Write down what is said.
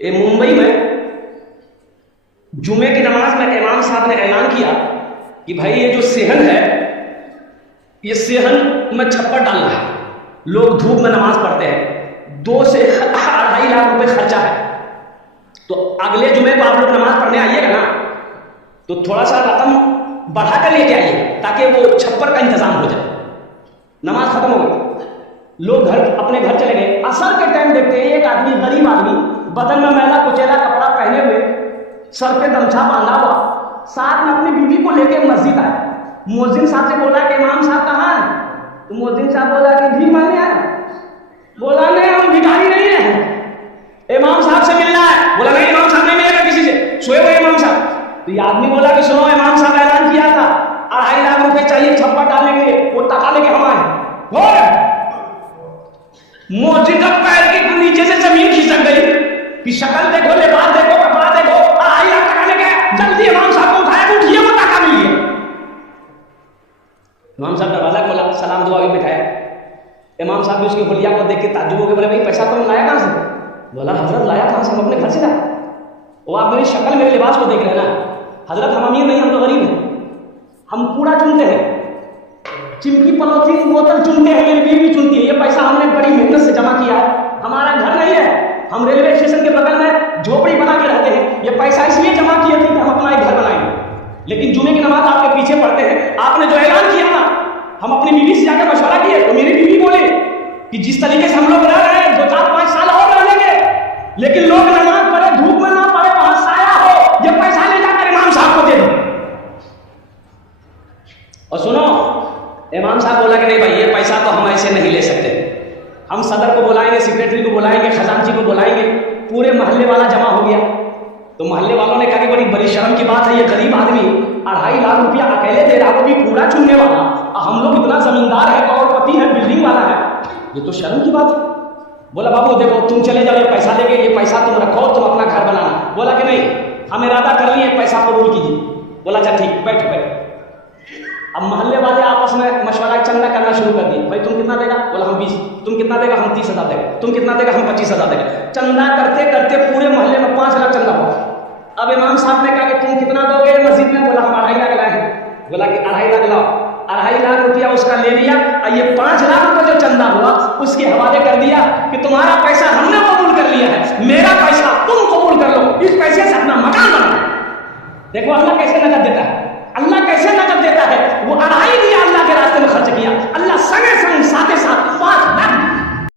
ممبئی میں جمعے کی نماز میں امام صاحب نے اعلان کیا کہ بھائی یہ جو صحن ہے یہ صحن میں چھپر ڈالنا ہے. لوگ دھوپ میں نماز پڑھتے ہیں, 2 سے 2.5 لاکھ روپے خرچہ ہے. تو اگلے جمعے کو آپ لوگ نماز پڑھنے آئیے گا نا, تو تھوڑا سا رقم بڑھا کر لے کے آئیے تاکہ وہ چھپر کا انتظام ہو جائے. نماز ختم ہو گئی, لوگ اپنے گھر چلے گئے. اثر کے ٹائم دیکھتے ہیں ایک آدمی, غریب آدمی, بدن میں میلا کچیلا کپڑا پہنے ہوئے, سر پہ گمچھا باندھا ہوا, ساتھ میں اپنی بیوی کو لے کے مسجد آئے. مؤذن صاحب سے بولا کہ امام صاحب کہاں ہیں؟ تو مؤذن صاحب بولا کہ بھیک مانگنے آئے. بولا نہیں, ہم بھکاری نہیں ہیں, امام صاحب سے ملنا ہے. بولا نہیں, امام صاحب نہیں ملے گا کسی سے, سوئے ہوئے امام صاحب. تو یہ آدمی بولا کہ سنو, امام صاحب اعلان کیا تھا 2.5 لاکھ روپے چاہیے چھپر ڈالنے کے لیے, وہ ٹکا لے کے ہم آئے. مؤذن کا پیر کے نیچے سے زمین کھسک گئی کہ شکل دیکھو, لباس دیکھو, کپڑا دیکھو, 2.5 لاکھ ٹکا لے کے جلدی امام صاحب کو اٹھایا, اٹھیے, وہ ٹکا مل گیا. امام صاحب دروازہ کھولا, سلام دعا بھی بٹھایا. امام صاحب نے اس کی حلیہ کو دیکھ کے تعجب ہو کے بولے بھائی پیسہ تم لایا کہاں سے؟ بولا حضرت لایا کہاں سے, ہم اپنے گھر سے لایا. وہ آپ میری شکل میرے لباس کو دیکھ رہے ہیں نا حضرت, ہم امیر نہیں, ہم تو غریب ہیں. ہم کوڑا چنتے ہیں, چمکی پلوتھین بوتل چنتے ہیں, میری بیوی چنتی ہے. یہ پیسہ ہم نے بڑی محنت سے جمع کیا ہے, ہمارا گھر نہیں ہے, ہم ریلوے اسٹیشن کے بغل میں جھوپڑی بنا کے رہتے ہیں. یہ پیسہ اس لیے جمع کیے تھے کہ ہم اپنا ایک گھر بنائیں گے. لیکن جمعے کی نماز آپ کے پیچھے پڑھتے ہیں, آپ نے جو اعلان کیا نا, ہم اپنی بیوی سے جا کے مشورہ کیے تو میری بیوی بولے کہ جس طریقے سے ہم لوگ رہ رہے ہیں 2-4-5 سال اور رہ لیں گے, لیکن لوگ نماز پڑھے, دھوپ میں نہ پڑھے, وہاں سایہ ہو, یہ پیسہ لے جا کر امام صاحب کو دے دو. اور سنو, امام صاحب بولا کہ نہیں بھائی یہ پیسہ تو ہم ایسے نہیں لے سکتے, ہم صدر کو بلائیں گے, سیکریٹری کو بلائیں گے, خزانچی کو بلائیں گے. پورے محلے والا جمع ہو گیا. تو محلے والوں نے کہا کہ بڑی شرم کی بات ہے, یہ غریب آدمی 2.5 لاکھ روپیہ اکیلے دے رہا, وہ بھی کوڑا چننے والا, ہم لوگ اتنا زمیندار ہے, کروڑ پتی ہے, بلڈنگ والا ہے, یہ تو شرم کی بات ہے. بولا بابو دیکھو تم چلے جاؤ, یہ پیسہ لے کے, یہ پیسہ تم رکھو, تم اپنا گھر بنانا. بولا کہ نہیں, ہم ارادہ کر لیے, پیسہ قبول کیجیے. بولا اچھا ٹھیک, بیٹھ. اب محلے والے آپس میں مشورہ چندہ کرنا شروع کر دیے. بھائی تم کتنا دے گا؟ بولا ہم 20. تم کتنا دے گا؟ ہم 30,000 دے گا. تم کتنا دے گا؟ ہم 25,000 دے گا. چندہ کرتے کرتے پورے محلے میں 5 لاکھ چندہ ہوا. اب امام صاحب نے کہا کہ تم کتنا دو گے مسجد میں؟ بولا ہم 2.5 لاکھ لائے ہیں. بولا کہ 2.5 لاکھ لاؤ. 2.5 لاکھ روپیہ اس کا لے لیا, اور یہ 5 لاکھ روپے جو چندہ ہوا اس کے حوالے کر دیا کہ تمہارا پیسہ ہم نے قبول کر لیا ہے, میرا پیسہ تم قبول کر لو, اس پیسے سے اپنا مکان بنا. دیکھو اللہ کیسے نقد دیتا ہے, اللہ کیسے نقد دیتا ہے. وہ 2.5 دیا, اللہ کے راستے میں خرچ کیا, اللہ سنگ ساتھ